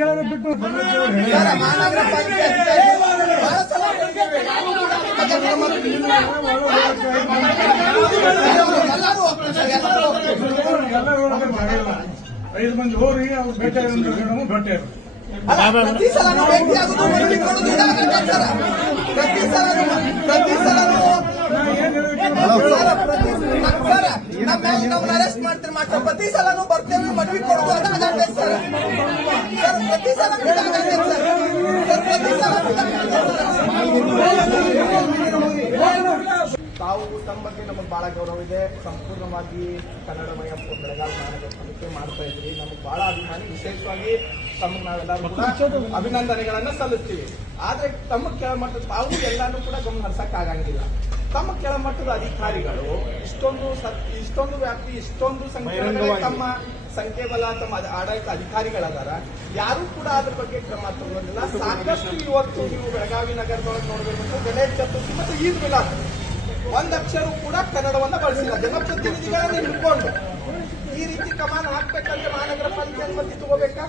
ಕೇಳೋದು ಬಿಟ್ಟು ಮಹಾನಗರ ಪಾಲಿಕೆ ಬಹಳ ಸಲ ಐದು ಮಂದಿ ಹೋರಿ ಅವ್ರು ಭೇಟಿ ಭೇಟಿ ಪ್ರತಿ ಸಲನೂ ಭೇಟಿ ಆಗುದು ಮನವಿ ಕೊಡುದು ಪ್ರತಿ ಸಲನೂ ನಮ್ಮನ್ನ ಅರೆಸ್ಟ್ ಮಾಡ್ತಾರೆ ಮಾತ್ರ ಪ್ರತಿ ಸಲನೂ ಬರ್ತೇವೆ ಮನವಿ ಕೊಡುದು ಅದಾಗತ್ತೆ ಸರ್ ಪ್ರತಿ ಸಲ ಸರ್ ಪ್ರತಿ ಸಲ ತಾವು ತಮ್ಮ ಬಗ್ಗೆ ನಮಗೆ ಬಹಳ ಗೌರವ ಇದೆ. ಸಂಪೂರ್ಣವಾಗಿ ಕನ್ನಡಮಯ ಬೆಳಗಾವಿ ಮಹಾನಗರ ಪಾಲಿಕೆ ಮಾಡ್ತಾ ಇದ್ರಿ. ನಮಗೆ ಬಹಳ ಅಭಿಮಾನಿ, ವಿಶೇಷವಾಗಿ ತಮಗೆ ನಾವೆಲ್ಲರೂ ಕೂಡ ಅಭಿನಂದನೆಗಳನ್ನ ಸಲ್ಲಿಸ್ತೀವಿ. ಆದ್ರೆ ತಮ್ಮ ಕೆಳಮಟ್ಟದ ತಾವು ಎಲ್ಲಾನು ಕೂಡ ಗಮನ ಹರಿಸಕ್ಕಾಗಂಗಿಲ್ಲ. ತಮ್ಮ ಕೆಳಮಟ್ಟದ ಅಧಿಕಾರಿಗಳು ಇಷ್ಟೊಂದು ವ್ಯಾಪ್ತಿ ಇಷ್ಟೊಂದು ಸಂಖ್ಯೆ ತಮ್ಮ ಸಂಖ್ಯೆಬಲ ತಮ್ಮ ಆಡಳಿತ ಅಧಿಕಾರಿಗಳದಾರ, ಯಾರು ಕೂಡ ಅದ್ರ ಬಗ್ಗೆ ಕ್ರಮ ತಗೊಳ್ಳೋದಿಲ್ಲ. ಸಾಕಷ್ಟು ಇವತ್ತು ನೀವು ಬೆಳಗಾವಿ ನಗರದೊಳಗೆ ನೋಡಬೇಕು, ಗಣೇಶ ಚತುರ್ಥಿ ಮತ್ತು ಈದ್ ಮಿಲಾದ್ ಒಂದಕ್ಷರೂ ಕೂಡ ಕನ್ನಡವನ್ನ ಬಳಸಿಲ್ಲ. ಜನಪ್ರತಿನಿಧಿಗಳನ್ನ ಹಿಡ್ಕೊಂಡು ಈ ರೀತಿ ಕಮಾನ್ ಹಾಕ್ಬೇಕಂದ್ರೆ ಮಹಾನಗರ ಪಾಲಿಕೆ ಅನುಮತಿ ತಗೋಬೇಕಾ?